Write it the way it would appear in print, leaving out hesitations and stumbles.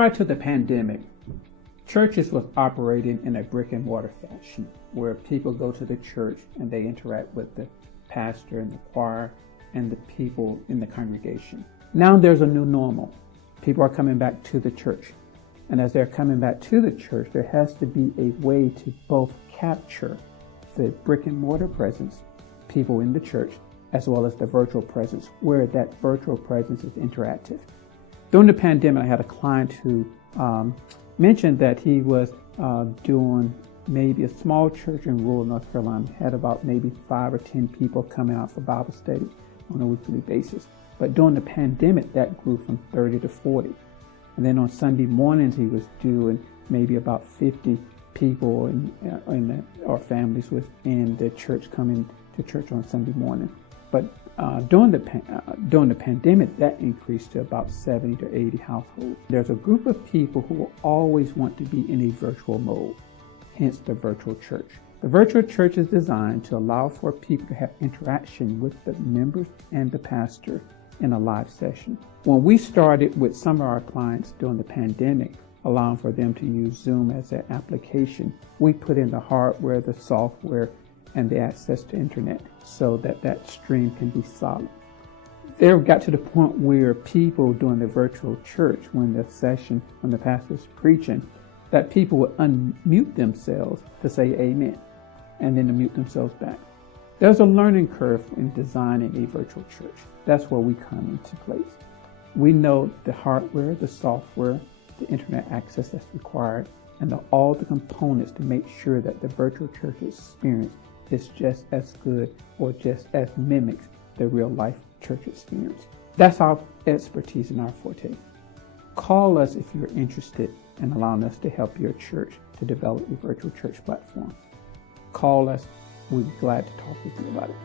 Prior to the pandemic, churches was operating in a brick and mortar fashion where people go to the church and they interact with the pastor and the choir and the people in the congregation. Now there's a new normal. People are coming back to the church. And as they're coming back to the church, there has to be a way to both capture the brick and mortar presence, people in the church, as well as the virtual presence, where that virtual presence is interactive. During the pandemic, I had a client who mentioned that he was doing maybe a small church in rural North Carolina, had about maybe 5 or 10 people coming out for Bible study on a weekly basis. But during the pandemic, that grew from 30 to 40. And then on Sunday mornings, he was doing maybe about 50 people or families within the church coming to church on Sunday morning. But during the pandemic, that increased to about 70 to 80 households. There's a group of people who will always want to be in a virtual mode, hence the virtual church. The virtual church is designed to allow for people to have interaction with the members and the pastor in a live session. When we started with some of our clients during the pandemic, allowing for them to use Zoom as an application, we put in the hardware, the software, and the access to internet so that that stream can be solid. They got to the point where people doing the virtual church, when the pastor's preaching, that people would unmute themselves to say amen, and then to mute themselves back. There's a learning curve in designing a virtual church. That's where we come into place. We know the hardware, the software, the internet access that's required, and all the components to make sure that the virtual church experience is just as good or just as mimics the real life church experience. That's our expertise and our forte. Call us if you're interested in allowing us to help your church to develop a virtual church platform. Call us. We'd be glad to talk with you about it.